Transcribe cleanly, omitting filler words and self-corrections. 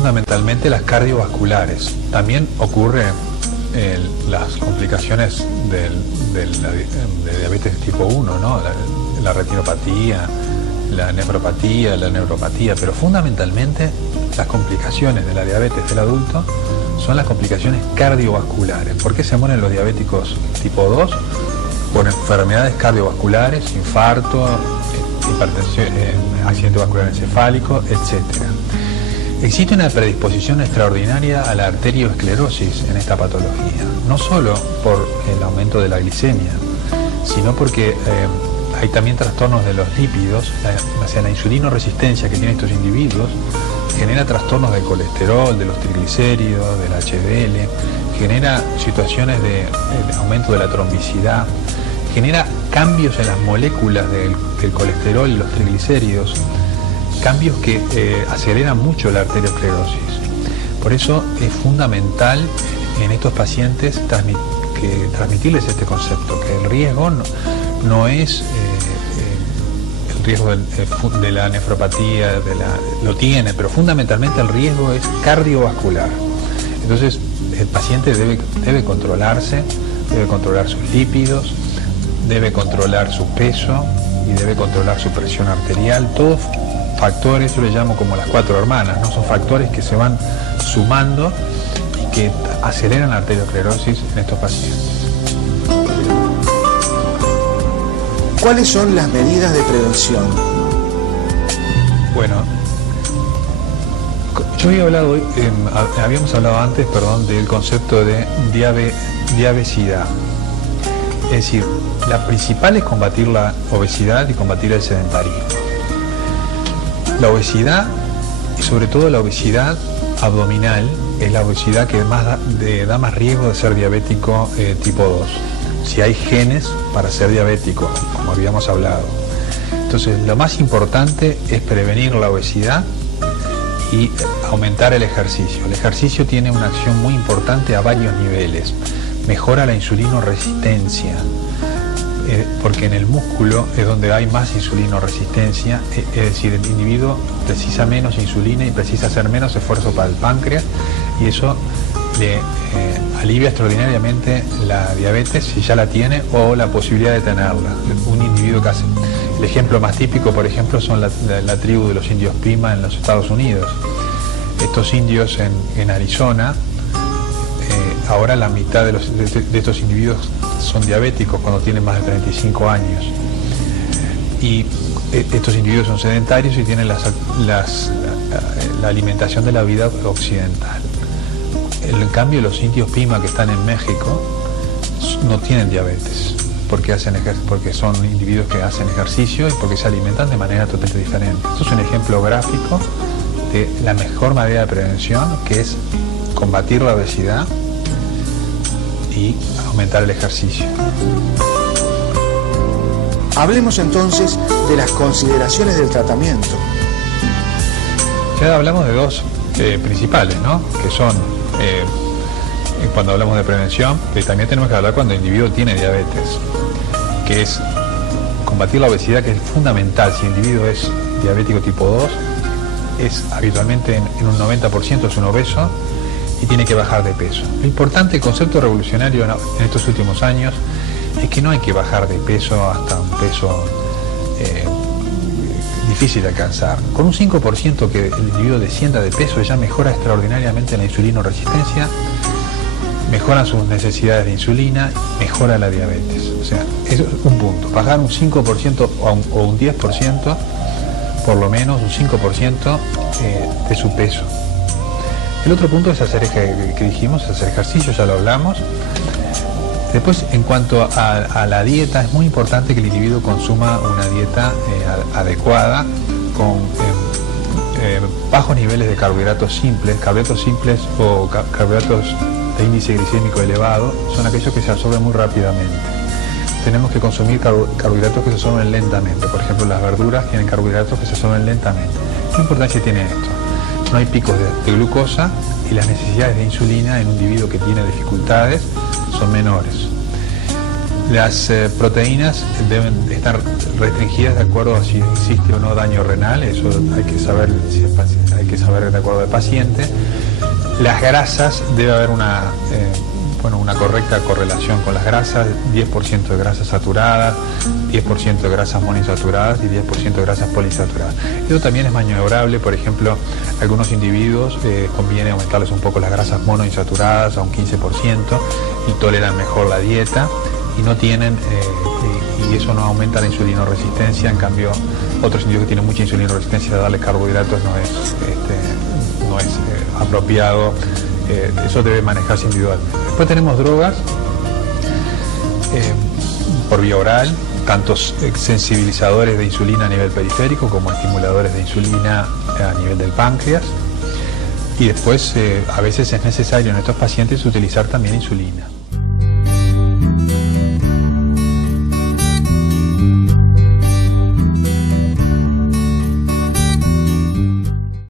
fundamentalmente las cardiovasculares. También ocurre las complicaciones de diabetes tipo 1, ¿no? La retinopatía, la neuropatía, pero fundamentalmente las complicaciones de la diabetes del adulto son las complicaciones cardiovasculares. ¿Por qué se mueren los diabéticos tipo 2? Por enfermedades cardiovasculares, infarto, hipertensión, accidente vascular encefálico, etc. Existe una predisposición extraordinaria a la arteriosclerosis en esta patología, no solo por el aumento de la glicemia, sino porque hay también trastornos de los lípidos. La insulinoresistencia que tienen estos individuos genera trastornos del colesterol, de los triglicéridos, del HDL, genera situaciones de aumento de la trombicidad, genera cambios en las moléculas del colesterol y los triglicéridos, cambios que aceleran mucho la arteriosclerosis. Por eso es fundamental en estos pacientes transmitirles este concepto, que el riesgo no es el riesgo de la nefropatía, lo tiene, pero fundamentalmente el riesgo es cardiovascular. Entonces el paciente debe controlarse, debe controlar sus lípidos, debe controlar su peso y debe controlar su presión arterial. Todos factores, yo le llamo como las 4 hermanas, ¿no? Son factores que se van sumando y que aceleran la arteriosclerosis en estos pacientes. ¿Cuáles son las medidas de prevención? Bueno, yo habíamos hablado antes, del concepto de diabesidad. Es decir, la principal es combatir la obesidad y combatir el sedentarismo. La obesidad, y sobre todo la obesidad abdominal, es la obesidad que da más riesgo de ser diabético tipo 2. Si hay genes para ser diabético, como habíamos hablado. Entonces, lo más importante es prevenir la obesidad y aumentar el ejercicio. El ejercicio tiene una acción muy importante a varios niveles. Mejora la insulinoresistencia, porque en el músculo es donde hay más insulinoresistencia, es decir, el individuo precisa menos insulina y precisa hacer menos esfuerzo para el páncreas, y eso le alivia extraordinariamente la diabetes si ya la tiene o la posibilidad de tenerla. Un individuo que hace... El ejemplo más típico, por ejemplo, son la tribu de los indios Pima en los Estados Unidos. Estos indios en Arizona, ahora la mitad de estos individuos son diabéticos cuando tienen más de 35 años. Y estos individuos son sedentarios y tienen la alimentación de la vida occidental. En cambio, los indios Pima que están en México no tienen diabetes, porque son individuos que hacen ejercicio y porque se alimentan de manera totalmente diferente. Esto es un ejemplo gráfico de la mejor manera de prevención, que es combatir la obesidad y aumentar el ejercicio. Hablemos entonces de las consideraciones del tratamiento. Ya hablamos de dos principales, ¿no? Que son, cuando hablamos de prevención, que también tenemos que hablar cuando el individuo tiene diabetes, que es combatir la obesidad, que es fundamental. Si el individuo es diabético tipo 2, es habitualmente en un 90% es un obeso y tiene que bajar de peso. Lo importante, el concepto revolucionario en estos últimos años, es que no hay que bajar de peso hasta un peso difícil de alcanzar. Con un 5% que el individuo descienda de peso ya mejora extraordinariamente la insulinoresistencia, mejoran sus necesidades de insulina, mejora la diabetes. O sea, eso es un punto. Bajar un 5% o un 10%, por lo menos un 5% de su peso. El otro punto es hacer ejercicio, ya lo hablamos. Después, en cuanto a la dieta, es muy importante que el individuo consuma una dieta adecuada, con bajos niveles de carbohidratos simples. Carbohidratos simples o carbohidratos de índice glicémico elevado son aquellos que se absorben muy rápidamente. Tenemos que consumir carbohidratos que se absorben lentamente. Por ejemplo, las verduras tienen carbohidratos que se absorben lentamente. ¿Qué importancia tiene esto? No hay picos de glucosa y las necesidades de insulina en un individuo que tiene dificultades son menores. Las proteínas deben estar restringidas de acuerdo a si existe o no daño renal, eso hay que saber, hay que saber de acuerdo al paciente. Las grasas, debe haber una correcta correlación con las grasas, 10% de grasas saturadas, 10% de grasas monoinsaturadas y 10% de grasas poliinsaturadas. Eso también es maniobrable, por ejemplo, algunos individuos conviene aumentarles un poco las grasas monoinsaturadas a un 15% y toleran mejor la dieta y no tienen, y eso no aumenta la insulinoresistencia. En cambio, otros individuos que tienen mucha insulinoresistencia, darle carbohidratos no es apropiado. Eso debe manejarse individual. Después tenemos drogas por vía oral, tanto sensibilizadores de insulina a nivel periférico como estimuladores de insulina a nivel del páncreas. Y después a veces es necesario en estos pacientes utilizar también insulina.